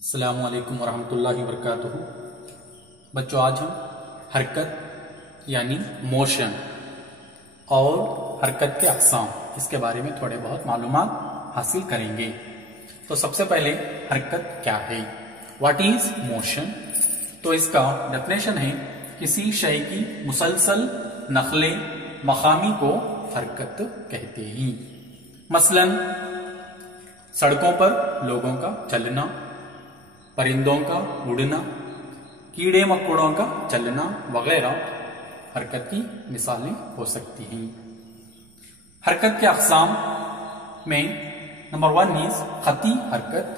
السلام علیکم ورحمۃ اللہ وبرکاتہ۔ بچوں، آج ہم حرکت یعنی موشن اور حرکت کے اقسام اس کے بارے میں تھوڑے بہت معلومات حاصل کریں گے۔ تو سب سے پہلے حرکت کیا ہے؟ What is motion? تو اس کا ڈیفینیشن ہے کسی شے کی مسلسل نقل مقامی کو حرکت کہتے ہیں۔ مثلا سڑکوں پر لوگوں کا چلنا، پرندوں کا اڑنا، کیڑے مکوڑوں کا چلنا وغیرہ حرکت کی مثالیں ہو سکتی ہیں۔ حرکت کے اقسام میں نمبر 1 از خطی حرکت،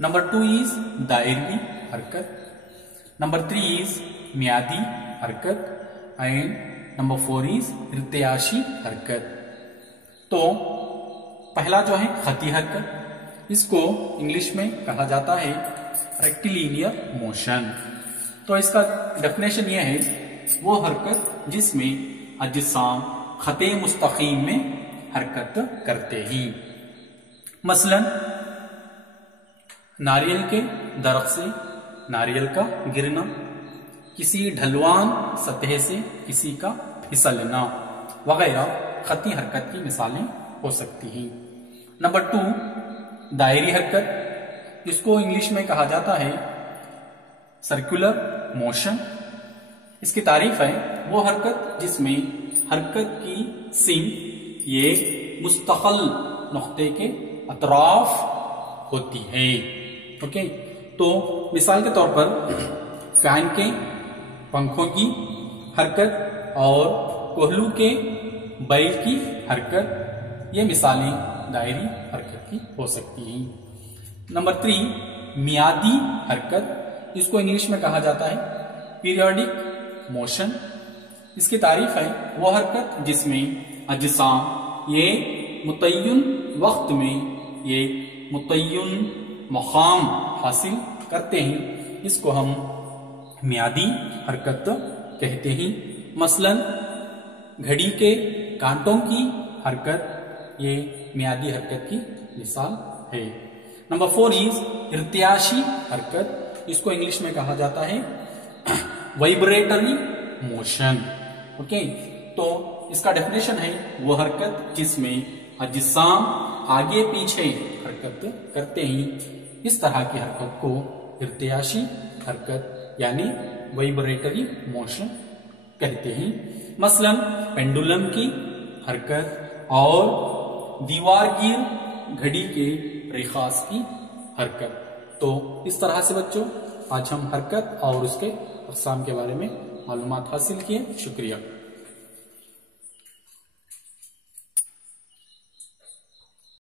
نمبر 2 از دائرئی حرکت، نمبر 3 از میادی حرکت اینڈ نمبر 4 از ارتعاشی حرکت۔ تو پہلا جو ہے خطی حرکت، اس کو انگلش میں کہا جاتا ہے ریکٹیلینئر موشن۔ تو اس کا ڈیفینیشن یہ ہے وہ حرکت جس میں اجسام خط مستقیم میں حرکت کرتے ہیں۔ مثلا ناریل کے درخت سے ناریل کا گرنا، کسی ڈھلوان سطح سے کسی کا پھسلنا وغیرہ خطی حرکت کی مثالیں ہو سکتی ہیں۔ نمبر 2 دائری حرکت، اس کو انگلش میں کہا جاتا ہے سرکولر موشن۔ اس کی تعریف ہے وہ حرکت جس میں حرکت کی سمت یہ مستقل نقطے کے اطراف ہوتی ہے۔ اوکے، تو مثال کے طور پر فین کے پنکھوں کی حرکت اور کوہلو کے بیل کی حرکت، یہ مثالیں دائری حرکت کی ہو سکتی ہیں۔ نمبر 3 میادی حرکت، اس کو انگلش میں کہا جاتا ہے پیریوڈک موشن۔ اس کی تعریف ہے وہ حرکت جس میں اجسام یہ متعین وقت میں یہ متعین مقام حاصل کرتے ہیں، اس کو ہم میادی حرکت کہتے ہیں۔ مثلا گھڑی کے کانٹوں کی حرکت یہ میادی حرکت کی مثال ہے۔ نمبر 4 از ارتعاشی حرکت، اس کو انگلش میں کہا جاتا ہے وائبریٹری موشن۔ اوکے، تو اس کا ڈیفینیشن ہے وہ حرکت جس میں اجسام آگے پیچھے حرکت کرتے ہیں، اس طرح کی حرکت کو ارتعاشی حرکت یعنی وائبریٹری موشن کہتے ہیں۔ مثلا پینڈولم کی حرکت اور دیوار گیر گھڑی کے ریخاس کی حرکت۔ تو اس طرح سے بچوں آج ہم حرکت اور اس کے اقسام کے بارے میں معلومات حاصل کیے۔ شکریہ۔